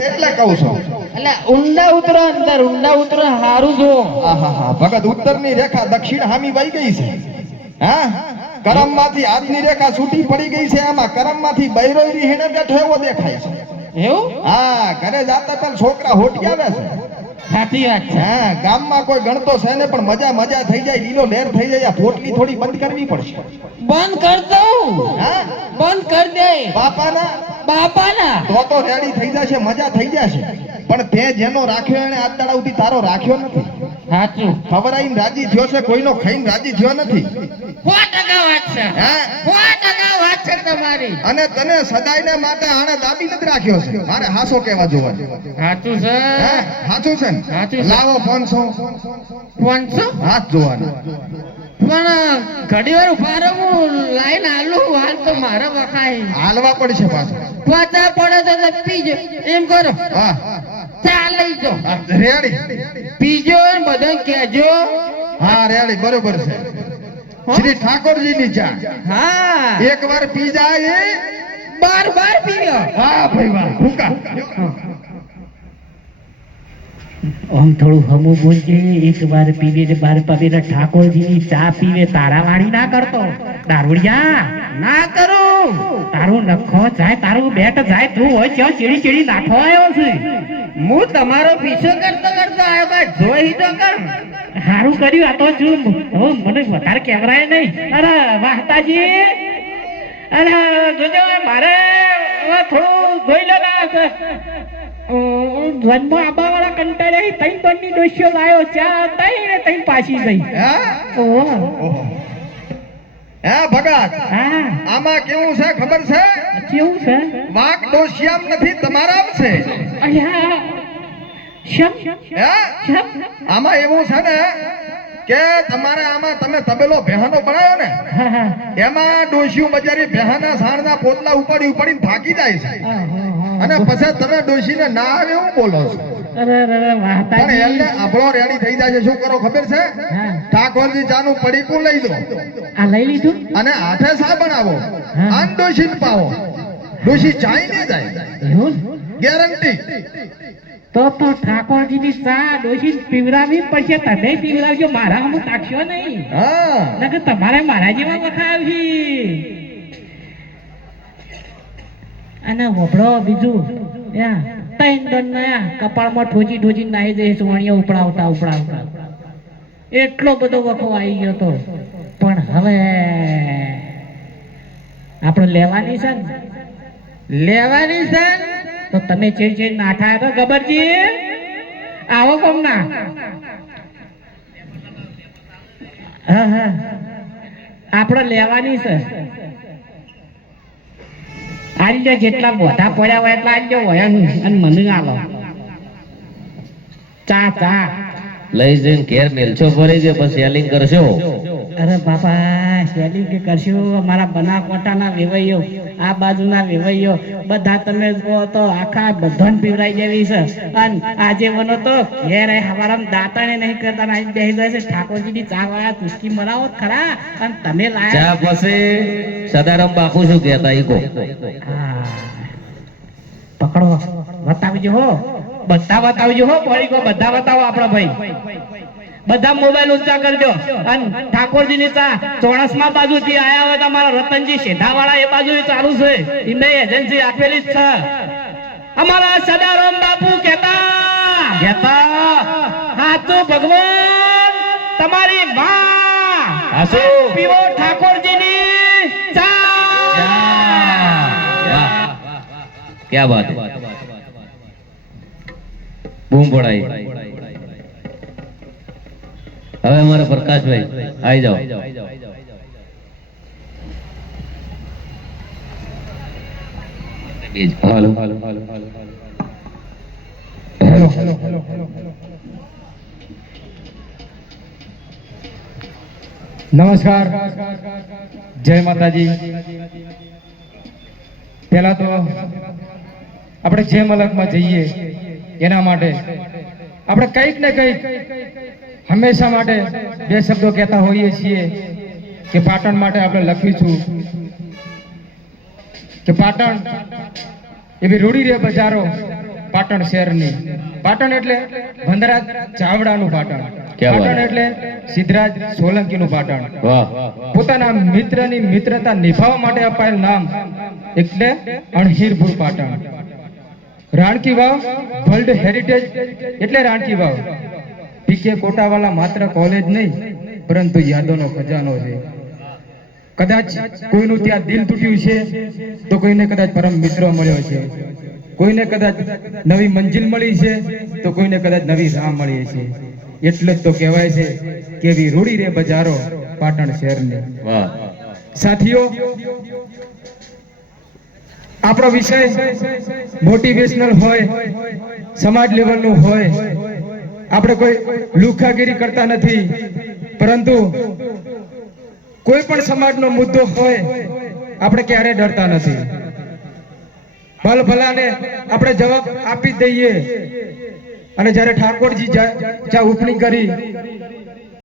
એટલે કહું છું એટલે ઊંડા ઉતરો અંદર ઊંડા ઉતરો હારું જો આહાહા ભગત ઉત્તરની રેખા દક્ષિણ હામી વહી ગઈ છે હા કરમમાંથી આજની રેખા છૂટી પડી ગઈ છે આમાં કરમમાંથી બૈરોઈ હેણે બેઠો એવો દેખાય છે એવું હા ઘરે જાતા પેલા છોકરા હોટી આવે છે સાચી વાત છે હા ગામમાં કોઈ ગણતો છે ને પણ મજા થઈ જાય લીલો લહેર થઈ જાય આ પોટલી થોડી બંધ કરવી પડશે બંધ કર દઉં હા બંધ કર દે બાપાના તો રેડી થઈ જશે મજા થઈ જશે પણ તે જેનો રાખ્યો એને આજ દાડાવથી તારો રાખ્યો નથી સાચું ખબર આવીને રાજી થયો છે કોઈનો ખાઈને રાજી થયો નથી 100% વાત છે હા 100% વાત છે તમારી અને તને સદાયને માટે આણે દાબી નથી રાખ્યો છે મારે હાસો કહેવા જોવા સાચું છે હે સાચું છે ને સાચું છે. લાવો 500 હાથ જોવાનો પણ ઘડી વાર ઉભા રહો હું લાઈન આલું હાલ તો મારે વખાય હાલવા પડશે પાછું પાછા પડે તો પીજો એમ કરો હા ચા લઈ જો રેડી પીજો ને બધા કહેજો હા રેડી બરોબર છે શ્રી ઠાકોરજીની ચા હા એકવાર પી જાય બાર પીયો હા ભાઈ વાહ ભૂકા આમ થોડું હમું બોલજે એક વાર પીવે ને બાર પીવે ઠાકોરજીની ચા પીવે તારા વાળી ના કરતો દારૂડિયા ના કરું તારું નખો જાય તારું બેટ જાય તું હોય ક્યાં ચીડી નાખો આવ્યો છે હું તમારો પીછો કરતો આવ્યો કે જોઈ તો કર સારું કર્યું આ તો છું હવે મને વધારે કેવરાય નહીં અરે વાહતાજી અરે જોજો મારે થોડું જોઈ લો ના જન્મ આબા વાળા કંટાળ્યા તઈ તોની ડોસ્યો લાયો ચા તઈ ને તઈ પાછી ગઈ હા ઓહો હે ભગત હા આમાં કેવું છે ખબર છે કેવું છે વાક દોશિયામ નથી તમારામ છે અલ્યા શમ હે આમાં એવું છે ને કે તમારે આમાં તમે તબેલો ભેહાનો બનાવ્યો ને હા હા એમાં ડોશિયું બજારી ભેહાના સાણના પોતલા ઉપાડીને થાકી જાય છે અને પછી તમે ડોશીને ના આવે એવું બોલો છો અરે પણ વાહતાજી એટલે આપણો રેડી થઈ જાય છે શું કરો ખબર છે હા ઠાકોરજી ચાનું પડીકું લઈ લો આ લઈ લીધું અને હાથે સા બનાવો હા. આન ડોશીને પાવો ડોશી ચાઈ ને જાય એવું ગેરંટી તો ઠાકોરજીની ચા ડોશી પીવડાવી પડશે તમે પીવડાવજો મારા હું તાકશો નહીં હા નકર તમારે મારા જેવા વખાવજી અને વભળો બીજું યા તૈન દન નયા કપાળમાં ઠોજી નાહી જાય સોણિયા ઉપડાવતા એટલો બધો વખો આવી ગયો તો પણ હવે આપણે લેવાની છે ને તો તમે ચેડ નાઠા તો ગબરજી આવો કોમ ના હા આપણે લેવાની છે આલ્યો જેટલા બોધા પડ્યા હોય એટલા આલ્યો હોય અને મને આલો ચા લઈ જઈને ઘેર મેલછો ભરી છે પછી સેલિંગ કરશો અરે બાપા સેલિંગ કરશું અમારા બનાસકાંઠાના વેવૈયો આ બાજુના વેવૈયો બધા તમે જુઓ તો આખા બધાને પીવરાઈ જેવી છે અને આજે બનો તો ઘેર હવારામાં દાંતણે નહીં કરતા આવી બેસી જાય છે ઠાકોરજીની ચા વાળા ચુસ્કી મરાવો ખરા અને તમે લાયા ચા પછી સદારામ બાપુ શું કહેતા ઈકો હા પકડો બતાવજો હો બધા બતાવજો હો પડી ગયો બધા બતાવો આપણા ભાઈ બધા મોબાઈલ ઊંચા કરજો અને ઠાકોરજીની ચા ચોણસમાં બાજુથી આયા હોય તમારા રતનજી શેઢાવાળા એ બાજુ ચાલુ છે એમને એજન્સી આપેલી જ છે અમારા સદારામ બાપુ કહેતા હા તો ભગવાન તમારી માં હાસુ પીવો ઠાકોરજીની ચા क्या बात है बूम पड़ाई હવે અમારા પ્રકાશભાઈ આવી જાઓ હાલો નમસ્કાર જય માતાજી પહેલા તો આપણે જે મલકમાં જઈએ એના માટે આપણે કંઈક ને કંઈક હંમેશા માટે બે શબ્દો કહેતા હોઈએ છીએ કે પાટણ માટે આપણે લખીશું કે પાટણ એવી રૂડી રે બજારો પાટણ શહેરની. પાટણ એટલે વનરાજ ચાવડાનું પાટણ. ક્યાં વાત? પાટણ એટલે સિદ્ધરાજ સોલંકીનું પાટણ. વાહ પોતાના મિત્રની મિત્રતા નિભાવવા માટે અપાયેલ નામ એટલે અણહિરપુર પાટણ. રાણકી વાવ વર્લ્ડ હેરિટેજ એટલે રાણકી વાવ. પીકે કોટાવાલા માત્ર કોલેજ નહીં પરંતુ યાદોનો ખજાનો છે. કદાચ કોઈનું ત્યાં દિલ તૂટ્યું છે તો કોઈને કદાચ પરમ મિત્ર મળ્યો છે, કોઈને કદાચ નવી મંજિલ મળી છે તો કોઈને કદાચ નવી રાહ મળી છે. એટલે જ તો કહેવાય છે કે એવી રૂડી રે બજારો પાટણ શહેરની. વાહ સાથીઓ, આપણો વિષય મોટિવેશનલ હોય, સમાજ લેવલનું હોય. આપણે કોઈ લુખાગીરી કરતા નથી, પરંતુ કોઈ પણ સમાજનો મુદ્દો હોય આપણે ક્યારે ડરતા નથી. ભલ ભલાને આપણે જવાબ આપી જ દઈએ. અને જ્યારે ઠાકોરજી જ્યાં ઓપનિંગ કરી